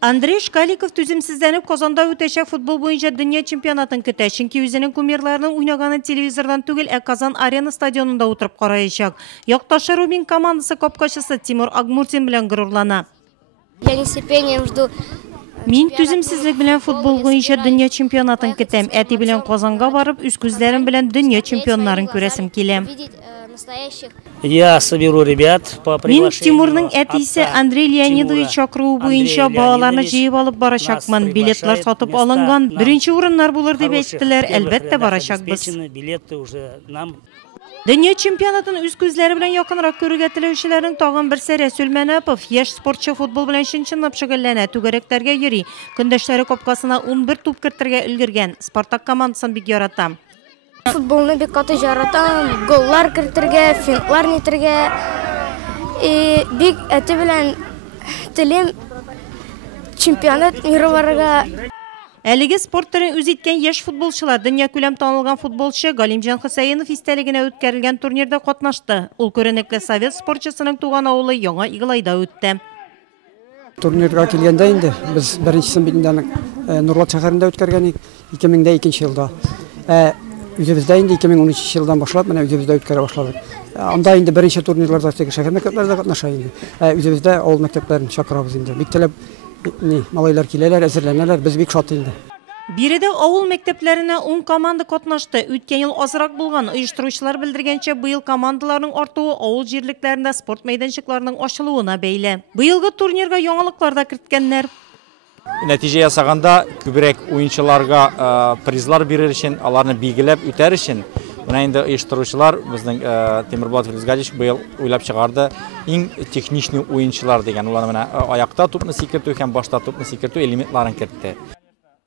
Андрей Шкаликов түземсізденіп Қазанда өтешек футбол бойынша дүния чемпионатын көтә. Чөнки үзенең кумирларының уйнаганы телевизордан түгел, Казан арена стадионында отырып караячак. Якташы Рубин командасы капкачысы Тимур Агмуртин белән горурлана. Я нетерпением жду. Мин түземсезлек белән футбол бойынша дүния чемпионатын көтәм. Әти белән Казанга барып, үз күзләрем белән дүния чемпионнарын күрәсем килә. Я соберу ребят по приглашению. Мин Тимурның әтисе Андрей Леонидович чакыруы буенча балаларны җыеп алып барачакмын. Билетлар сатып алынган. Беренче урыннар булыр дип әйттеләр. Әлбәттә барачакбыз. Дөнья чемпионатын үз күзләре белән якынрак күрергә теләүчеләрнең тагын берсе Рәсүл Мәнәпов. Яшь спортчы футбол белән чынчынлап шөгыльләнә, түгәрәкләргә йөри. Көндәшләре капкасына 11 туп кертергә өлгергән. Спартак командасын бик ярата. Футболны бик каты яратам, голлар кертергә, финтлар нитергә. Бик әти белән телем чемпионат мироварга. Әлеге спорт түрен үз иткән яшь футболчылар дөнья күләм танылган футболчы Галимҗан Хөсәенов истәлегенә үткәрелгән турнирда катнашты. Ул күренекле совет спортчысының туган авылы Яңа Иглайда үтте. Турнирга килгәндә инде без беренчесен битендә Нурлат шәһәрендә үткәргән 2002 елда. Үзебездә инде 2013 елдан башлап менә үзебездә үткәрә башладык. Анда инде беренче турнирларда шәһәр мәктәпләрендә катнаша инде. Үзебездә авыл мәктәпләрен чакырабыз инде. Бик теләп малайлар киләләр, әзерләнәләр, без бик шат инде. Биредә авыл мәктәпләренә 10 команда катнашты. Үткән ел азрак булган оештыручылар белдергәнчә, быел командаларның артуы авыл җирлекләрендә спорт мәйданчыкларының ачылуына бәйле. Быелгы турнирга яңалыклар да керткәннәр. Нәтиҗә ясаганда күбрәк уенчыларга призлар бирер өчен, аларны билгеләп үтәр өчен, менә инде оештыручылар безнең Тимирбулат Филизгадич быел уйлап чыгарды иң техничный уенчылар дигән. Улар менә аякта тупны сикертү һәм башта тупны сикертү элементларын кертте.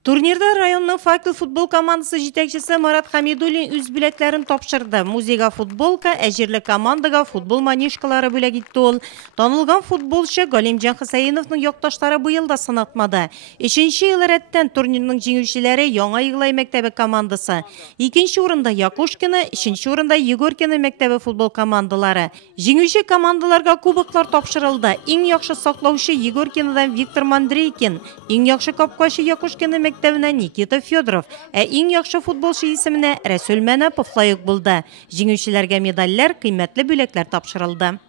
Турнирда районның факел футбол командасы җитәкчесе Марат Хамидуллин үз бүләкләрен тапшырды. Музейга футболка, әҗирле командага футбол манишкалары бүләк итте ул. Танылган футболчы Галимҗан Хөсәеновның якташлары быел да сынатмады. 3нче ел рәттән турнирның җиңүчеләре Яңа Иглай мәктәбе командасы. 2нче урында Якушкина, 3нче урында Егоркина мәктәбе футбол командалары. Җиңүче командаларга кубоклар тапшырылды. Иң яхшы саклаучы Егоркинадан Виктор Мандрейкин, иң яхшы капкачы Якушкина мәктәбенә Никита Федоров, иң яхшы футболчы исеменә Рәсүл Мәнәпов лайык булды. Җиңүчеләргә медальләр, кыйммәтле бүләкләр тапшырылды.